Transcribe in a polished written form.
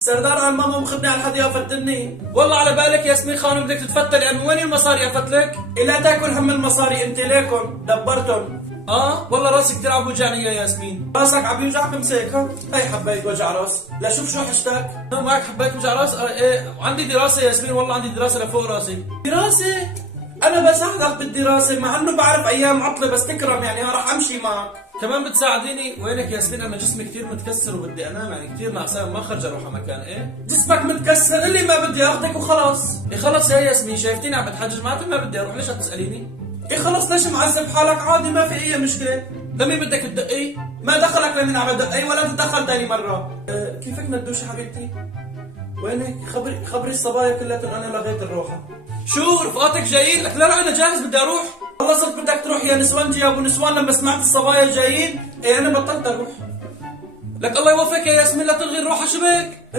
سردار قال ماما مخبني على الحديقة فتني. والله على بالك ياسمين خانم بدك تتفتل، يعني وين المصاري افتلك؟ إلا تاكل هم المصاري انت ليكن دبرتن. والله راسي كثير عم بوجعني يا ياسمين. راسك عم يوجعك مسيك ها؟ هي حبيت وجع راس، لا شوف شو حشتك. معك حبيت وجع راس؟ ايه عندي دراسة يا ياسمين، والله عندي دراسة لفوق راسي. دراسة؟ أنا بساعدك بالدراسة مع إنه بعرف أيام عطلة بس تكرم يعني راح أمشي معك. كمان بتساعديني؟ وينك يا ياسمين، انا جسمي كثير متكسر وبدي انام، يعني كثير نعسان ما خرج اروح على مكان. ايه جسمك متكسر اللي ما بدي اخذك وخلاص. إيه خلص يا ياسمين، شايفتيني عم بتحجج معناتها ما بدي اروح، ليش عم تساليني؟ إيه خلص ليش معذب حالك؟ عادي ما في أي مشكلة. لمين بدك تدقي؟ ما دخلك لمين عم بدق أي ولا تتدخل تاني مرة. كيفك ندوشة حبيبتي؟ وينك؟ خبري الصبايا كلاتن أنا لغيت الروحة. شو رفقاتك جايين؟ لك لا انا جاهز بدي اروح. والله صرت بدك تروح يا نسوان جيابوا نسوان لما سمعت الصبايا جايين. إيه أنا بطلت أروح. لك الله يوفقك يا ياسمين لا تلغي الروحة، شو بك؟